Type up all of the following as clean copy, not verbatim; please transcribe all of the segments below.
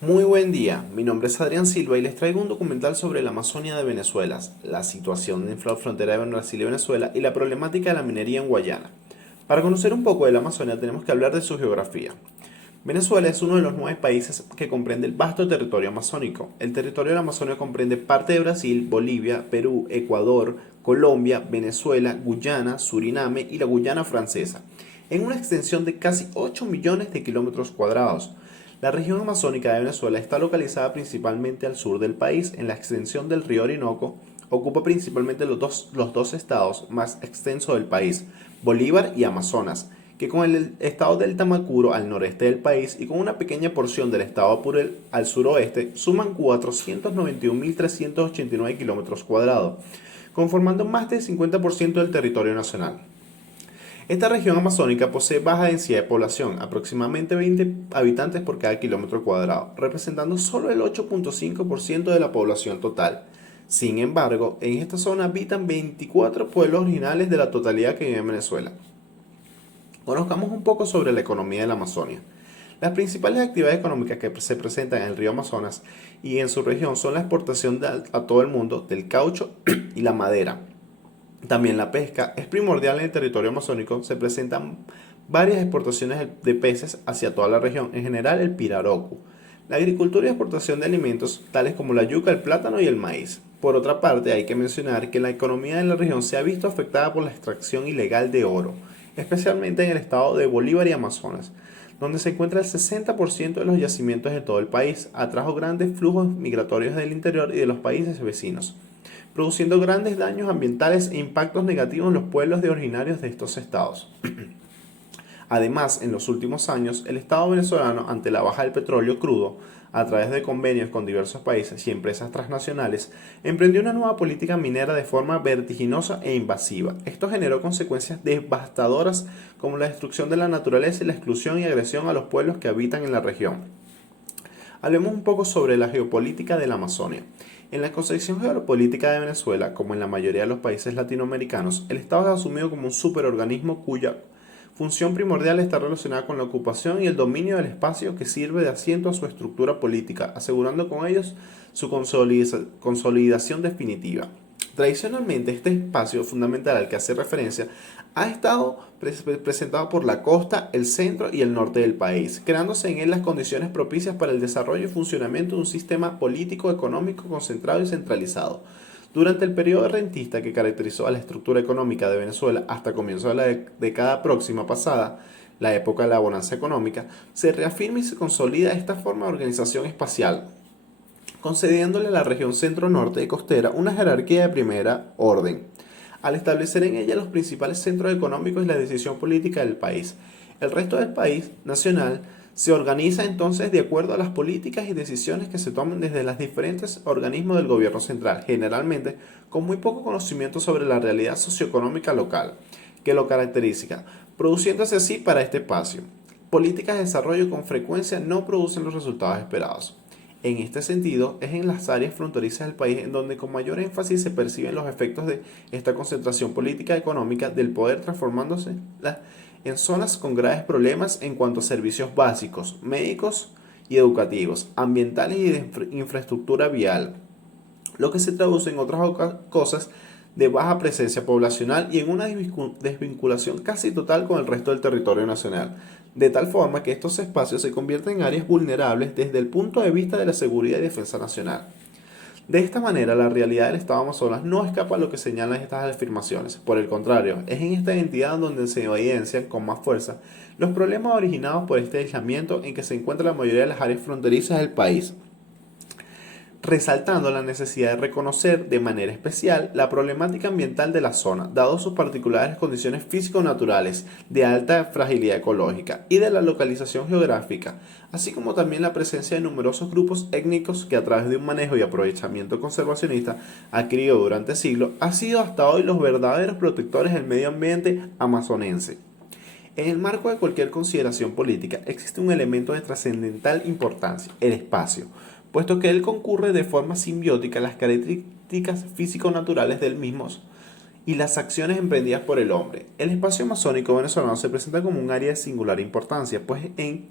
Muy buen día, mi nombre es Adrián Silva y les traigo un documental sobre la Amazonia de Venezuela, la situación en la frontera de Brasil y Venezuela y la problemática de la minería en Guayana. Para conocer un poco de la Amazonia tenemos que hablar de su geografía. Venezuela es uno de los 9 países que comprende el vasto territorio amazónico. El territorio de la Amazonia comprende parte de Brasil, Bolivia, Perú, Ecuador, Colombia, Venezuela, Guyana, Suriname y la Guyana francesa, en una extensión de casi 8 millones de kilómetros cuadrados. La región amazónica de Venezuela está localizada principalmente al sur del país, en la extensión del río Orinoco. Ocupa principalmente los dos estados más extensos del país, Bolívar y Amazonas, que con el estado del Tamacuro al noreste del país y con una pequeña porción del estado Apure al suroeste, suman 491.389 kilómetros cuadrados, conformando más del 50% del territorio nacional. Esta región amazónica posee baja densidad de población, aproximadamente 20 habitantes por cada kilómetro cuadrado, representando solo el 8.5% de la población total. Sin embargo, en esta zona habitan 24 pueblos originales de la totalidad que vive en Venezuela. Conozcamos un poco sobre la economía de la Amazonia. Las principales actividades económicas que se presentan en el río Amazonas y en su región son la exportación a todo el mundo del caucho y la madera. También la pesca es primordial en el territorio amazónico. Se presentan varias exportaciones de peces hacia toda la región, en general el pirarocu. La agricultura y exportación de alimentos tales como la yuca, el plátano y el maíz. Por otra parte, hay que mencionar que la economía de la región se ha visto afectada por la extracción ilegal de oro, especialmente en el estado de Bolívar y Amazonas, donde se encuentra el 60% de los yacimientos de todo el país. Atrajo grandes flujos migratorios del interior y de los países vecinos, produciendo grandes daños ambientales e impactos negativos en los pueblos originarios de estos estados. Además, en los últimos años, el Estado venezolano, ante la baja del petróleo crudo, a través de convenios con diversos países y empresas transnacionales, emprendió una nueva política minera de forma vertiginosa e invasiva. Esto generó consecuencias devastadoras como la destrucción de la naturaleza y la exclusión y agresión a los pueblos que habitan en la región. Hablemos un poco sobre la geopolítica de la Amazonia. En la concepción geopolítica de Venezuela, como en la mayoría de los países latinoamericanos, el Estado es asumido como un superorganismo cuya función primordial está relacionada con la ocupación y el dominio del espacio, que sirve de asiento a su estructura política, asegurando con ellos su consolidación definitiva. Tradicionalmente, este espacio fundamental al que hace referencia ha estado presentado por la costa, el centro y el norte del país, creándose en él las condiciones propicias para el desarrollo y funcionamiento de un sistema político económico concentrado y centralizado. Durante el periodo rentista que caracterizó a la estructura económica de Venezuela hasta comienzos de la década próxima pasada, la época de la bonanza económica, se reafirma y se consolida esta forma de organización espacial, concediéndole a la región centro-norte y costera una jerarquía de primera orden, al establecer en ella los principales centros económicos y la decisión política del país. El resto del país nacional se organiza entonces de acuerdo a las políticas y decisiones que se toman desde los diferentes organismos del gobierno central, generalmente con muy poco conocimiento sobre la realidad socioeconómica local que lo caracteriza, produciéndose así para este espacio. Políticas de desarrollo con frecuencia no producen los resultados esperados. En este sentido, es en las áreas fronterizas del país en donde con mayor énfasis se perciben los efectos de esta concentración política y económica del poder, transformándose en zonas con graves problemas en cuanto a servicios básicos, médicos y educativos, ambientales y de infraestructura vial, lo que se traduce en otras cosas de baja presencia poblacional y en una desvinculación casi total con el resto del territorio nacional, de tal forma que estos espacios se convierten en áreas vulnerables desde el punto de vista de la seguridad y defensa nacional. De esta manera, la realidad del Estado Amazonas no escapa a lo que señalan estas afirmaciones. Por el contrario, es en esta entidad donde se evidencian con más fuerza los problemas originados por este aislamiento en que se encuentra la mayoría de las áreas fronterizas del país, resaltando la necesidad de reconocer de manera especial la problemática ambiental de la zona, dado sus particulares condiciones físico-naturales de alta fragilidad ecológica y de la localización geográfica, así como también la presencia de numerosos grupos étnicos que, a través de un manejo y aprovechamiento conservacionista adquirido durante siglos, han sido hasta hoy los verdaderos protectores del medio ambiente amazonense. En el marco de cualquier consideración política existe un elemento de trascendental importancia: el espacio, puesto que él concurre de forma simbiótica a las características físico-naturales del mismo y las acciones emprendidas por el hombre. El espacio amazónico venezolano se presenta como un área de singular importancia, pues en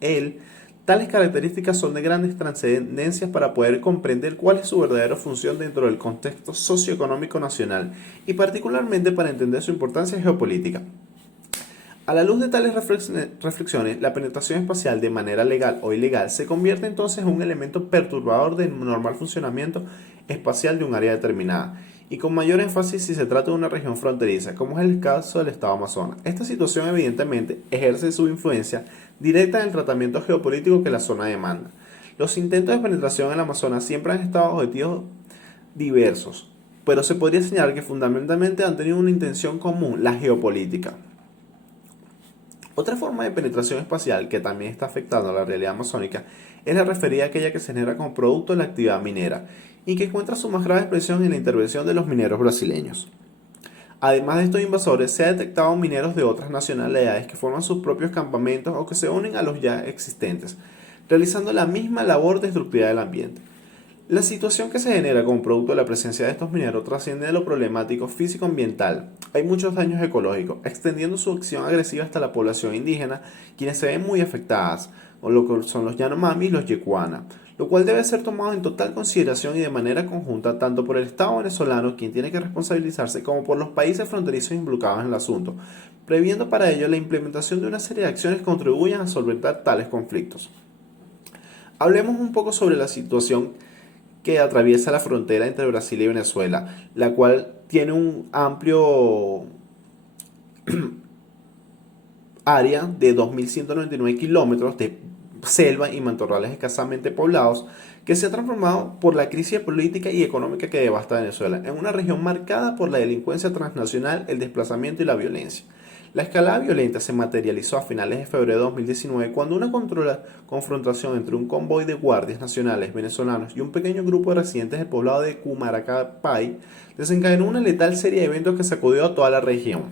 él Tales características son de grandes trascendencias para poder comprender cuál es su verdadera función dentro del contexto socioeconómico nacional y particularmente para entender su importancia geopolítica. A la luz de tales reflexiones, la penetración espacial de manera legal o ilegal se convierte entonces en un elemento perturbador del normal funcionamiento espacial de un área determinada, y con mayor énfasis si se trata de una región fronteriza, como es el caso del estado Amazonas. Esta situación evidentemente ejerce su influencia directa en el tratamiento geopolítico que la zona demanda. Los intentos de penetración en el Amazonas siempre han estado objetivos diversos, pero se podría señalar que fundamentalmente han tenido una intención común, la geopolítica. Otra forma de penetración espacial que también está afectando a la realidad amazónica es la referida a aquella que se genera como producto de la actividad minera y que encuentra su más grave expresión en la intervención de los mineros brasileños. Además de estos invasores, se ha detectado mineros de otras nacionalidades que forman sus propios campamentos o que se unen a los ya existentes, realizando la misma labor destructiva del ambiente. La situación que se genera como producto de la presencia de estos mineros trasciende de lo problemático físico-ambiental. Hay muchos daños ecológicos, extendiendo su acción agresiva hasta la población indígena, quienes se ven muy afectadas, o lo que son los Yanomami y los Yecuana, lo cual debe ser tomado en total consideración y de manera conjunta tanto por el Estado venezolano, quien tiene que responsabilizarse, como por los países fronterizos involucrados en el asunto, previendo para ello la implementación de una serie de acciones que contribuyan a solventar tales conflictos. Hablemos un poco sobre la situación que atraviesa la frontera entre Brasil y Venezuela, la cual tiene un amplio área de 2.199 kilómetros de selva y matorrales escasamente poblados, que se ha transformado por la crisis política y económica que devasta Venezuela, en una región marcada por la delincuencia transnacional, el desplazamiento y la violencia. La escalada violenta se materializó a finales de febrero de 2019 cuando una confrontación entre un convoy de guardias nacionales venezolanos y un pequeño grupo de residentes del poblado de Cumaracapay desencadenó una letal serie de eventos que sacudió a toda la región.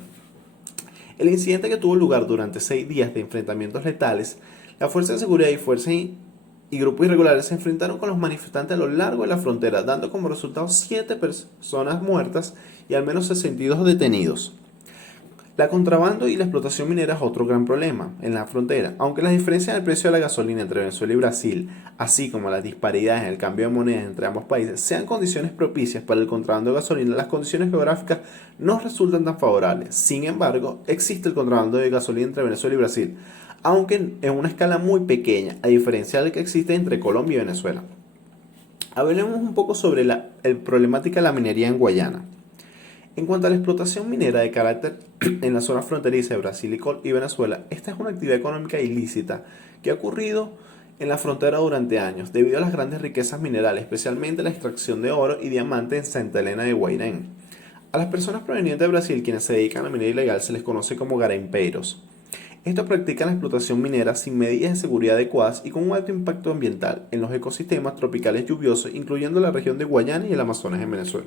El incidente, que tuvo lugar durante 6 días de enfrentamientos letales, la Fuerza de Seguridad y grupos irregulares se enfrentaron con los manifestantes a lo largo de la frontera, dando como resultado 7 personas muertas y al menos 62 detenidos. La contrabando y la explotación minera es otro gran problema en la frontera. Aunque las diferencias en el precio de la gasolina entre Venezuela y Brasil, así como las disparidades en el cambio de monedas entre ambos países, sean condiciones propicias para el contrabando de gasolina, las condiciones geográficas no resultan tan favorables. Sin embargo, existe el contrabando de gasolina entre Venezuela y Brasil, aunque en una escala muy pequeña, a diferencia del que existe entre Colombia y Venezuela. Hablemos un poco sobre la problemática de la minería en Guayana. En cuanto a la explotación minera de carácter en la zona fronteriza de Brasil y Venezuela, esta es una actividad económica ilícita que ha ocurrido en la frontera durante años debido a las grandes riquezas minerales, especialmente la extracción de oro y diamante en Santa Elena de Guairén. A las personas provenientes de Brasil quienes se dedican a la minería ilegal se les conoce como garimpeiros. Estos practican la explotación minera sin medidas de seguridad adecuadas y con un alto impacto ambiental en los ecosistemas tropicales lluviosos, incluyendo la región de Guayana y el Amazonas en Venezuela.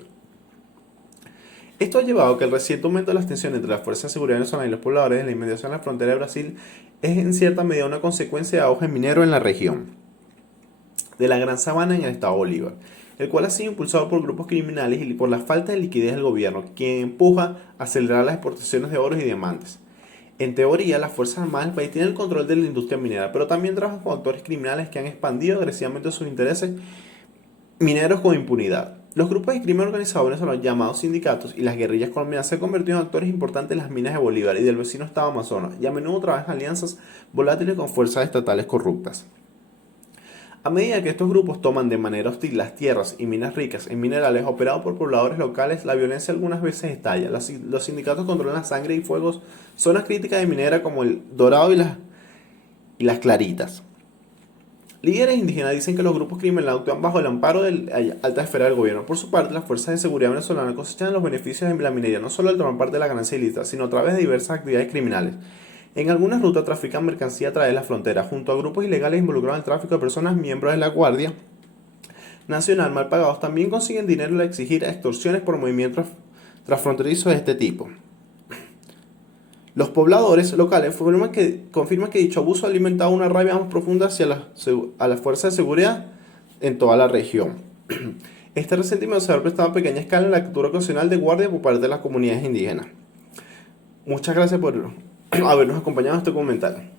Esto ha llevado a que el reciente aumento de las tensiones entre las fuerzas de seguridad venezolanas y los pobladores en la inmediación de la frontera de Brasil es en cierta medida una consecuencia de auge minero en la región de la Gran Sabana en el estado Bolívar, el cual ha sido impulsado por grupos criminales y por la falta de liquidez del gobierno, quien empuja a acelerar las exportaciones de oro y diamantes. En teoría, las Fuerzas Armadas del país tienen el control de la industria minera, pero también trabajan con actores criminales que han expandido agresivamente sus intereses mineros con impunidad. Los grupos de crimen organizado venezolanos llamados sindicatos y las guerrillas colombianas se han convertido en actores importantes en las minas de Bolívar y del vecino estado Amazonas, y a menudo trabajan alianzas volátiles con fuerzas estatales corruptas. A medida que estos grupos toman de manera hostil las tierras y minas ricas en minerales operados por pobladores locales, la violencia algunas veces estalla. Los sindicatos controlan la sangre y fuegos zonas críticas de minera como el Dorado y las Claritas. Líderes indígenas dicen que los grupos criminales actúan bajo el amparo de la alta esfera del gobierno. Por su parte, las fuerzas de seguridad venezolanas cosechan los beneficios de la minería no solo al tomar parte de la ganancia ilícita, sino a través de diversas actividades criminales. En algunas rutas trafican mercancía a través de la frontera, junto a grupos ilegales involucrados en el tráfico de personas, miembros de la Guardia Nacional mal pagados también consiguen dinero al exigir extorsiones por movimientos transfronterizos de este tipo. Los pobladores locales confirman que dicho abuso ha alimentado una rabia más profunda hacia a las fuerzas de seguridad en toda la región. Este resentimiento se ha prestado a pequeña escala en la captura ocasional de guardia por parte de las comunidades indígenas. Muchas gracias por habernos acompañado en este comentario.